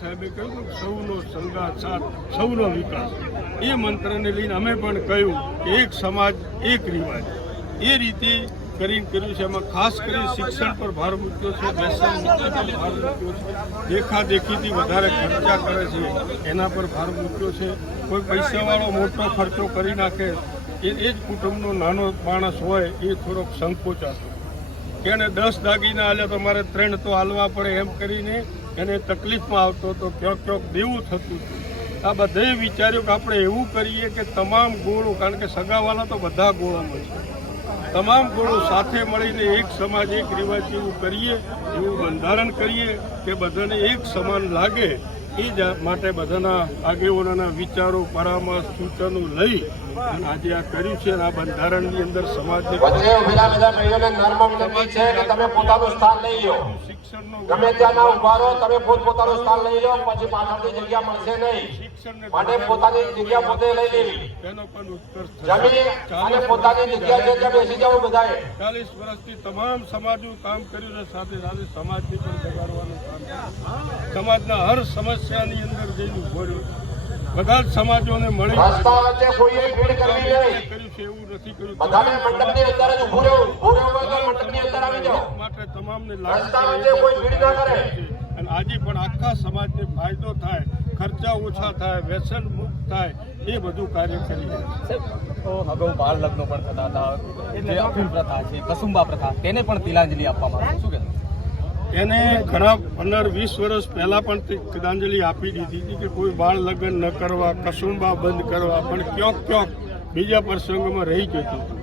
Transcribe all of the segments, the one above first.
સાહેબે કહ્યું કે સૌનો સંગાત સાથ સૌનો વિકાસ, એ મંત્રને લઈને અમે પણ કહ્યું કે એક સમાજ એક રિવાજ, એ રીતે કરીને કર્યું છે. એમાં ખાસ કરીને શિક્ષણ પર ભાર મૂક્યો છે, વ્યસન મુક્તિ પર ભાર મૂક્યો છે, દેખાદેખીથી વધારે ખર્ચા કરે છે એના પર ભાર મૂક્યો છે. કોઈ પૈસાવાળો મોટો ખર્ચો કરી નાખે, એ જ કુટુંબનો નાનો માણસ હોય એ થોડોક સંકોચાતો, કે એને 10 દાગીના હાલે તો મારે 3 તો હાલવા પડે એમ કરીને એને તકલીફમાં આવતો હતો, ક્યાંક દેવું થતું હતું. આ બધે વિચાર્યું કે આપણે એવું કરીએ કે તમામ ગુણો, કારણ કે સગાવાલા તો બધા ગુણોમાં છે, તમામ ગુણો સાથે મળીને એક સમાજ એક રિવાજ જેવું કરીએ, એવું બંધારણ કરીએ કે બધાને એક સમાન લાગે. એ જ માટે બધાના આગેવાનોના વિચારો, પરામર્શ, સૂચનો લઈ આજે આ કર્યું છે. આ બંધારણની અંદર સમાજને શિક્ષણનો ગમે ત્યાં ઉભા રહો, તમે પોતાનું સ્થાન લઈ લો, પછી પાછળથી જગ્યા મળશે નહીં. માટે પોતાની જગ્યા પોતે લઈ લેવી, તેનો પણ ઉત્કર્ષ અને પોતાની જગ્યા છે બેસી જવું. બધાએ 40 વર્ષથી તમામ સમાજનું કામ કર્યું છે, સાથે સાથે સમાજની પણ જગાડવાનું કામ, સમાજના હર સમસ્યાની અંદર જઈને ઉભો રહ્યો, બધા જ સમાજોને મળી રસ્તા વચ્ચે કોઈએ ભીડ કરવી નહીં કર્યું છે, એવું નથી કર્યું. બધાને મંડપની અંદર જ ઉભો રહેવું, મંડપની અંદર આવી જાઓ માટે તમામને રસ્તા વચ્ચે કોઈ ભીડ ના કરે. અને આજે પણ આખા સમાજને ફાયદો થાય, ખર્ચા ઓછા થાય, વ્યસન મુક્ત થાય, એ બધું કાર્ય કરી રહ્યા છે. અગાઉ બાળ લગ્નો પણ થતા હતા, જે અફીણ પ્રથા છે, કસુંબા પ્રથા, તેને પણ તિલાંજલિ આપવામાં આવે, શું કહેવાય? એને ઘણા 15-20 વર્ષ પહેલા પણ શ્રદ્ધાંજલિ આપી દીધી હતી કે કોઈ બાળ લગ્ન ન કરવા, કસુંબા બંધ કરવા, પણ ક્યાંક બીજા પ્રસંગોમાં રહી જતું હતું,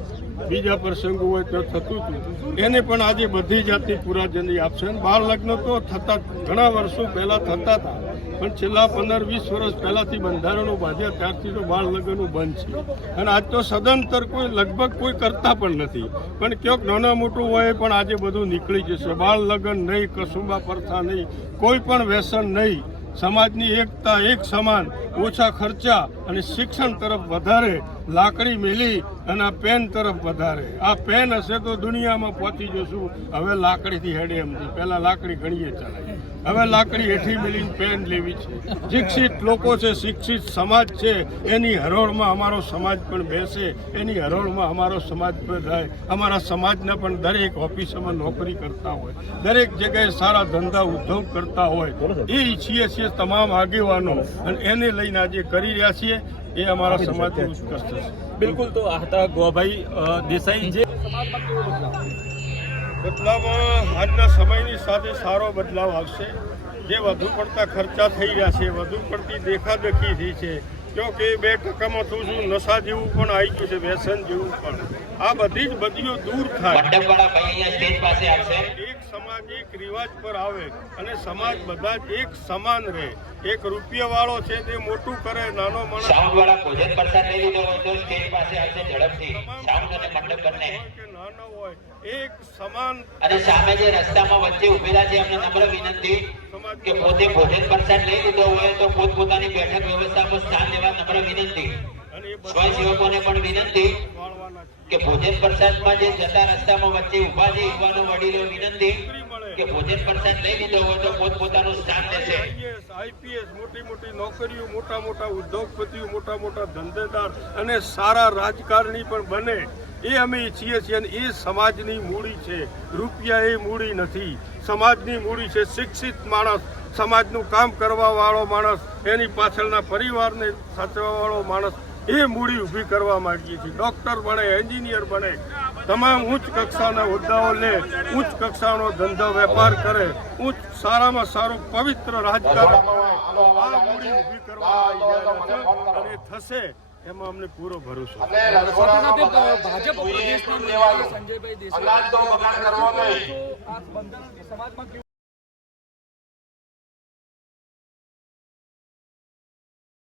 બીજા પ્રસંગો હોય તો થતું હતું. એને પણ આજે બધી જાતની પુરાજલી આપશે. બાળ લગ્ન તો થતા ઘણા વર્ષો પહેલા થતા હતા, પણ છેલ્લા 15-20 વર્ષ પહેલાથી બંધારણો બાંધ્યા ત્યારથી તો બાળ લગ્નો બંધ છે. અને આજ તો સદંતર કોઈ લગભગ કોઈ કરતા પણ નથી, પણ ક્યાંક નાના મોટું હોય પણ આજે બધું નીકળી જશે. બાળ લગ્ન નહીં, કસુંબા પ્રથા નહીં, કોઈ પણ વ્યસન નહીં, સમાજની એકતા, એક સમાન, ઓછા ખર્ચા અને શિક્ષણ તરફ વધારે લાકડી મેલી અને આ પેન તરફ વધારે. આ પેન હશે તો દુનિયામાં પહોંચી જશું. હવે લાકડીથી હેડે એમથી, પહેલા લાકડી ઘણીએ ચલાવી, હવે લાકડી હેઠી મેલીને પેન લેવી છે. શિક્ષિત લોકો છે, શિક્ષિત સમાજ છે, એની હરોળમાં અમારો સમાજ પણ બેસે, એની હરોળમાં અમારો સમાજ પણ થાય. અમારા સમાજના પણ દરેક ઓફિસોમાં નોકરી કરતા હોય, દરેક જગ્યાએ સારા ધંધા ઉદ્યોગ કરતા હોય, એ ઈચ્છીએ છીએ તમામ આગેવાનો, અને એને લઈને આજે કરી રહ્યા છીએ. એ અમારા સમાજનું ઉત્કર્ષ થશે. બિલકુલ. તો આ હતા ગોવાભાઈ દેસાઈ. જે બદલાવમાં આજના સમયની સાથે સારો બદલાવ આવશે. જે વધુ પડતા ખર્ચા થઈ રહ્યા છે, વધુ પડતી દેખાદેખી થઈ છે, ક્યોંકि 2% તો શું નશા જેવું પણ આવી ગયું છે, વ્યસન જેવું પણ. આ બધી જ બદીઓ દૂર થાય, એક સમાજ એક રિવાજ પર આવે અને સમાજ બધા જ એક સમાન રહે. એક રૂપિયાવાળો છે તે મોટું કરે, નાનો માણસ નાનો હોય, એક સમાન. અને સામે જે રસ્તામાં વચ્ચે ઉભેલા છે એમને નમ્ર વિનંતી કે પોતે ભોજન પ્રસાદ લઈ લીધો હોય તો પોતપોતાની બેઠક વ્યવસ્થામાં સ્થાન લેવા નમ્ર વિનંતી. સ્વયંસેવકોને પણ વિનંતી કે ભોજન પ્રસાદમાં જે જતા રસ્તામાં વચ્ચે ઉભા છે યુવાનો વડીલો વિનંતી કે ભોજન પ્રસાદ લઈ લીધો હોય તો પોતપોતાનું સ્થાન લેશે. આઈપીએસ, મોટી નોકરીઓ, મોટા ઉદ્યોગપતિઓ, મોટા ધંધેદાર અને સારા રાજકારણી પણ બને, એ અમે ઈચ્છીએ છીએ. અને એ સમાજની મૂડી છે, રૂપિયા એ મૂડી નથી, સમાજની મૂડી છે. શિક્ષિત માણસ, સમાજનું કામ કરવા વાળો માણસ, એની પાછળના પરિવારને સાચવવા વાળો માણસ, એ મૂડી ઊભી કરવા માંગીએ છીએ. ડોક્ટર બને, એન્જિનિયર બને, તમામ ઉચ્ચ કક્ષાના હોદ્દાઓ લે, ઉચ્ચ કક્ષાનો ધંધો વેપાર કરે, સારામાં સારું પવિત્ર રાજકારણ આ મૂડી ઊભી કરવામાં અને થશે, એમાં અમને પૂરો ભરોસો. ભાજપ પ્રદેશના સંજયભાઈ દેસાઈ